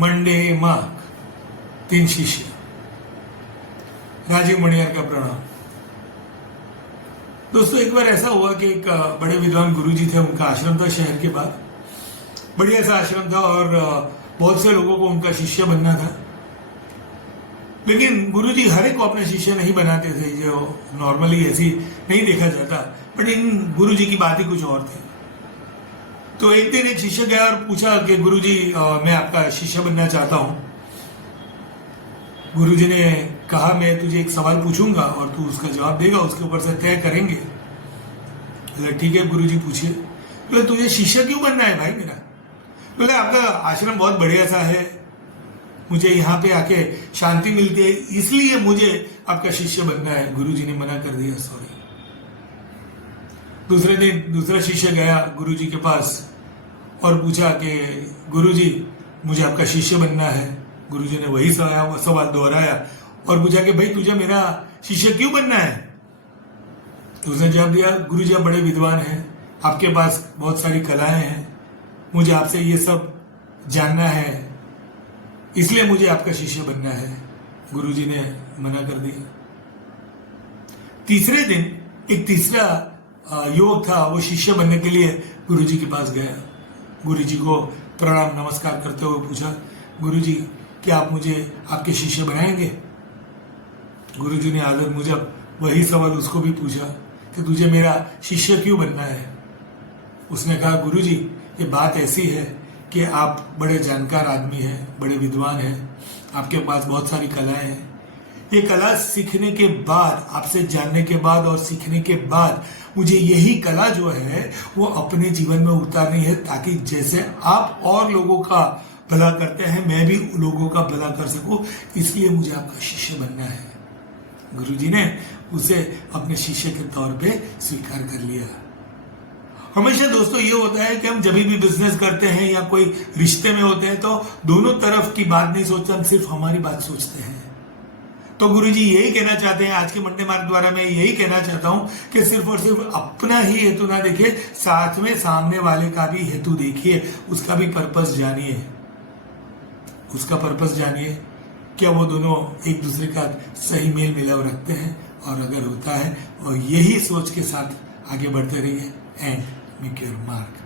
Monday mark, 3 शिष्य। राजीव मणियार का प्रणाम। दोस्तों, एक बार ऐसा हुआ कि एक बड़े विद्वान गुरुजी थे, उनका आश्रम था शहर के बाद। बढ़िया सा आश्रम था और बहुत से लोगों को उनका शिष्य बनना था। लेकिन गुरुजी हर एक को अपने शिष्य नहीं बनाते थे, जो नॉर्मली ऐसी नहीं देखा जाता। बट इन गुरुजी की बात ही कुछ और थी। तो एक दिन एक शिष्य गया और पूछा कि गुरुजी, मैं आपका शिष्य बनना चाहता हूं। गुरुजी ने कहा, मैं तुझे एक सवाल पूछूंगा और तू उसका जवाब देगा, उसके ऊपर से तय करेंगे। बोले ठीक है गुरुजी, पूछिए। बोले तुझे शिष्य क्यों बनना है भाई मेरा? बोले आपका आश्रम बहुत बढ़िया सा है, मुझे यहाँ पे आके शांति मिलती है, इसलिए मुझे आपका शिष्य बनना है। गुरुजी ने मना कर दिया, सॉरी। दूसरे दिन दूसरा शिष्य गया गुरुजी के पास और पूछा कि गुरुजी, मुझे आपका शिष्य बनना है। गुरुजी ने वही सवाल दोहराया और पूछा कि भाई तुझे मेरा शिष्य क्यों बनना है? तो उसने जवाब दिया, गुरुजी आप बड़े विद्वान हैं, आपके पास बहुत सारी कलाएं हैं, मुझे आपसे ये सब जानना है, इसलिए मुझे आपका शिष्य बनना है। गुरुजी ने मना कर दिया। तीसरे दिन एक तीसरा युवक था, वो शिष्य बनने के लिए गुरुजी के पास गया। गुरुजी को प्रणाम नमस्कार करते हुए पूछा, गुरुजी क्या आप मुझे आपके शिष्य बनाएंगे? गुरुजी ने आदर मुझब वही सवाल उसको भी पूछा कि तुझे मेरा शिष्य क्यों बनना है? उसने कहा, गुरुजी ये बात ऐसी है कि आप बड़े जानकार आदमी हैं, बड़े विद्वान हैं, आपके पास बहुत सारी कलाएं हैं। ये कला सीखने के बाद, आपसे जानने के बाद और सीखने के बाद मुझे यही कला जो है वो अपने जीवन में उतारनी है, ताकि जैसे आप और लोगों का भला करते हैं, मैं भी लोगों का भला कर सकूं, इसलिए मुझे आपका शिष्य बनना है। गुरुजी ने उसे अपने शिष्य के तौर पे स्वीकार कर लिया। हमेशा दोस्तों ये होता है कि हम जब भी बिजनेस करते हैं या कोई रिश्ते में होते हैं तो दोनों तरफ की बात नहीं सोचते, हम सिर्फ हमारी बात सोचते हैं। तो गुरुजी यही कहना चाहते हैं, आज के मंडे मार्क द्वारा मैं यही कहना चाहता हूं कि सिर्फ और सिर्फ अपना ही हेतु ना देखिए, साथ में सामने वाले का भी हेतु देखिए, उसका भी पर्पस जानिए। उसका पर्पस जानिए, क्या वो दोनों एक दूसरे का सही मेल मिलाव रखते हैं, और अगर होता है और यही सोच के साथ आगे बढ़ते रहिए एंड मेक योर मार्क।